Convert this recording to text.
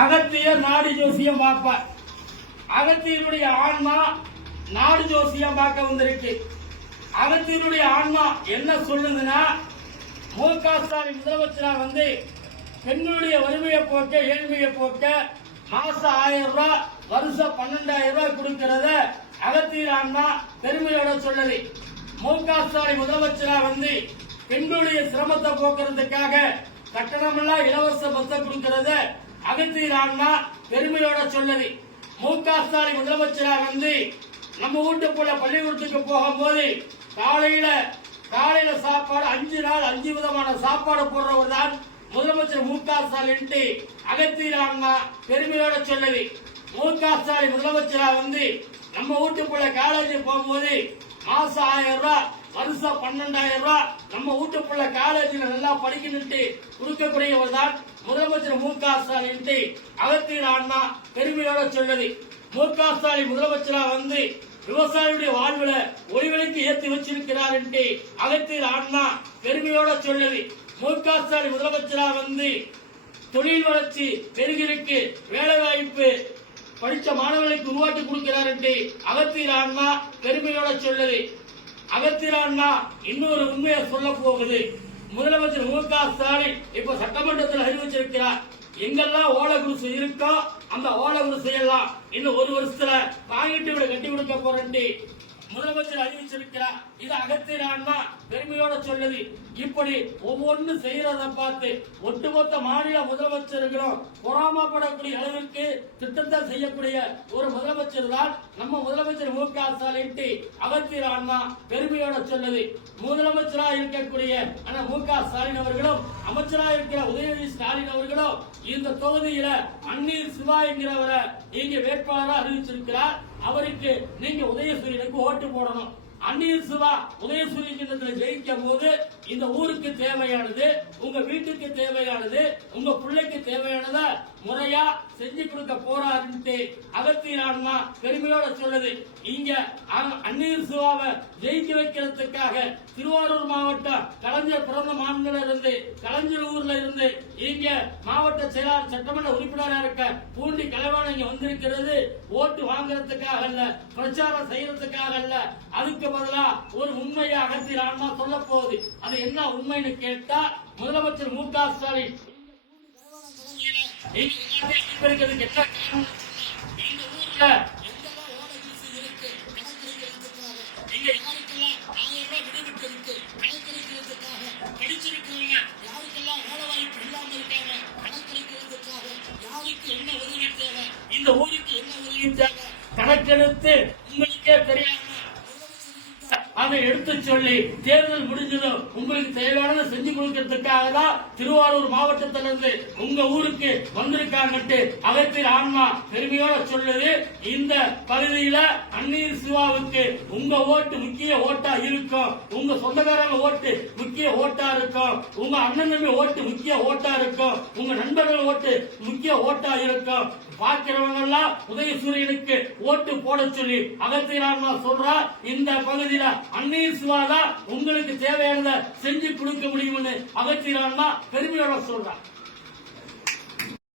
அகத்தியர் நாடு ஜோசியம் பார்ப்பார். அகத்தியருடைய ஆன்மா நாடு ஜோசியம் பார்க்க வந்திருக்கு. அகத்தியருடைய ஆன்மா என்ன சொல்லுதுன்னா, மு.க. ஸ்டாலின் முதலமைச்சரா பெண்களுடைய வறுமையை போக்க, ஏழ்மையை போக்க மாசம் 1000 ரூபாய், வருஷம் 12,000 ரூபாய் கொடுக்கிறத அகத்தியர் ஆன்மா பெருமையோட சொல்லுது. மு.க. ஸ்டாலின் முதலமைச்சரா பெண்களுடைய சிரமத்தை போக்குறதுக்காக கட்டணமெல்லாம் இலவச பஸ்ஸை கொடுக்கிறத அகத்தியர் ஆன்மா பெருமையோட சொல்லுது. மு.க. ஸ்டாலின் முதலமைச்சரா நம்ம வீட்டு போல பள்ளிக்கூடத்துக்கு போகும்போது காலையில சாப்பாடு 5 நாள் 5 விதமான சாப்பாடு போடுறவர் தான் முதலமைச்சர் மு.க. ஸ்டாலின் அகத்தியர் ஆன்மா பெருமையோட சொல்லுது. மு.க. ஸ்டாலின் முதலமைச்சரா நம்ம வீட்டு போல காலேஜ் போகும்போது மாசம் 1000 ரூபாய், வருஷம் 12,000 ரூபாய், நம்ம வீட்டு பிள்ளை காலேஜில் நல்லா படிக்கணுட்டு கொடுக்கக்கூடியவர் தான் முதலமைச்சர் மு.க. ஸ்டாலின் அகத்தியர் ஆன்மா பெருமையோட சொல்லுது. மு.க. ஸ்டாலின் முதலமைச்சரா விவசாயியுடைய வாழ்வுல ஒளிவிலைக்கு ஏற்றி வச்சிருக்கிறார் என்று அகத்தியர் ஆன்மா பெருமையோட சொல்லுது. மு.க. ஸ்டாலின் முதலமைச்சரா தொழில் வளர்ச்சி பெருகிருக்கு, வேலை வாய்ப்பு படித்த மாணவர்களுக்கு உருவாக்கி கொடுக்கிறார் என்று அகத்தியர் ஆன்மா பெருமையோட சொல்லுது. அகத்தியர் ஆன்மா இன்னொரு உண்மையை சொல்ல போகுது. முதலமைச்சர் மு.க. ஸ்டாலின் இப்ப சட்டமன்றத்தில் அறிவிச்சிருக்கிறார், எங்கெல்லாம் ஓலை குடிசை இருக்கோ அந்த ஓலை குடிசையெல்லாம் இன்னும் 1 வருஷத்துல வாங்கிட்டு விட கட்டி கொடுக்க போறேன் முதலமைச்சர் அறிவிச்சிருக்கிறார். இது அகத்தியர் ஆன்மா பெருமையோட சொல்லுது. இப்படி ஒவ்வொன்று செய்யறத பார்த்து ஒட்டுமொத்த மாநில முதலமைச்சர்களும் பொறாமப்படக்கூடிய அளவிற்கு திட்டத்தை செய்யக்கூடிய ஒரு முதலமைச்சர் தான் நம்ம முதலமைச்சர் மு.க. ஸ்டாலின் அகத்தியர் ஆன்மா பெருமையோட சொல்லுது. முதலமைச்சராக இருக்கக்கூடிய மு.க. ஸ்டாலின் அவர்களும் அமைச்சராக இருக்கிற உதயநிதி ஸ்டாலின் அவர்களும் இந்த தொகுதியில அன்னீர் சிவா என்கிறவரை இங்க வேட்பாளராக அறிவிச்சிருக்கிறார். அவருக்கு நீங்க உதயசூரியனுக்கு ஓட்டு போடணும். அன்னீர் சிவா உதயசூரியன் சின்னத்தில் ஜெயிக்கும் போது இந்த ஊருக்கு தேவையானது, உங்க வீட்டுக்கு தேவையானது, உங்க பிள்ளைக்கு தேவையானத முறையா செஞ்சு கொடுக்க போறாரு அகத்தியர் ஆன்மா பெருமையோட சொல்லுது. இங்க அன்னீர் சிவாவை ஜெயிக்க வைக்கிறதுக்காக திருவாரூர் மாவட்டம் கலைஞர் பிறந்த மாநில இருந்து கலைஞர் ஊர்ல இருந்து இங்க மாவட்ட செயலாளர் சட்டமன்ற உறுப்பினராக இருக்க பூண்டி கலைவாணன் இங்க வந்திருக்கிறது ஓட்டு வாங்குறதுக்காக அல்ல, பிரச்சாரம் செய்யறதுக்காக அல்ல. அதுக்கு பதிலா ஒரு உண்மையை அகத்தியர் ஆன்மா சொல்ல போகுது. அது என்ன உண்மைன்னு கேட்டா, முதலமைச்சர் மு.க. ஸ்டாலின் இந்த ஊருக்கு என்ன உதவி தேவை கணக்கெடுத்து உங்களுக்கே தெரியாம அதை எடுத்து சொல்லி தேர்தல் முடிஞ்சதும் உங்களுக்கு தேவையானதை செஞ்சு கொடுக்கிறதுக்காக தான் திருவாரூர் மாவட்டத்திலிருந்து உங்க ஊருக்கு வந்திருக்காங்க அகத்தியர் ஆன்மா பெருமையோட சொல்லுது. இந்த பகுதியில அன்னீர் சிவாவுக்கு உங்க ஓட்டு முக்கிய ஓட்டா இருக்கும், உங்க சொந்தக்காரங்க ஓட்டு முக்கிய ஓட்டா இருக்கும், உங்க அண்ணன் தம்பி ஓட்டு முக்கிய ஓட்டா இருக்கும், உங்க நண்பர்கள் ஓட்டு முக்கிய ஓட்டா இருக்கும். பார்க்கிறவங்க எல்லாம் உதயசூரியனுக்கு ஓட்டு போட சொல்லி அகத்தியர் ஆன்மா சொல்றா. இந்த பகுதியில அன்னீர் சிவாதான் உங்களுக்கு தேவையானதை செஞ்சு கொடுக்க முடியும்னு அகத்தியர் ஆன்மா பெருமையோட சொல்றான்.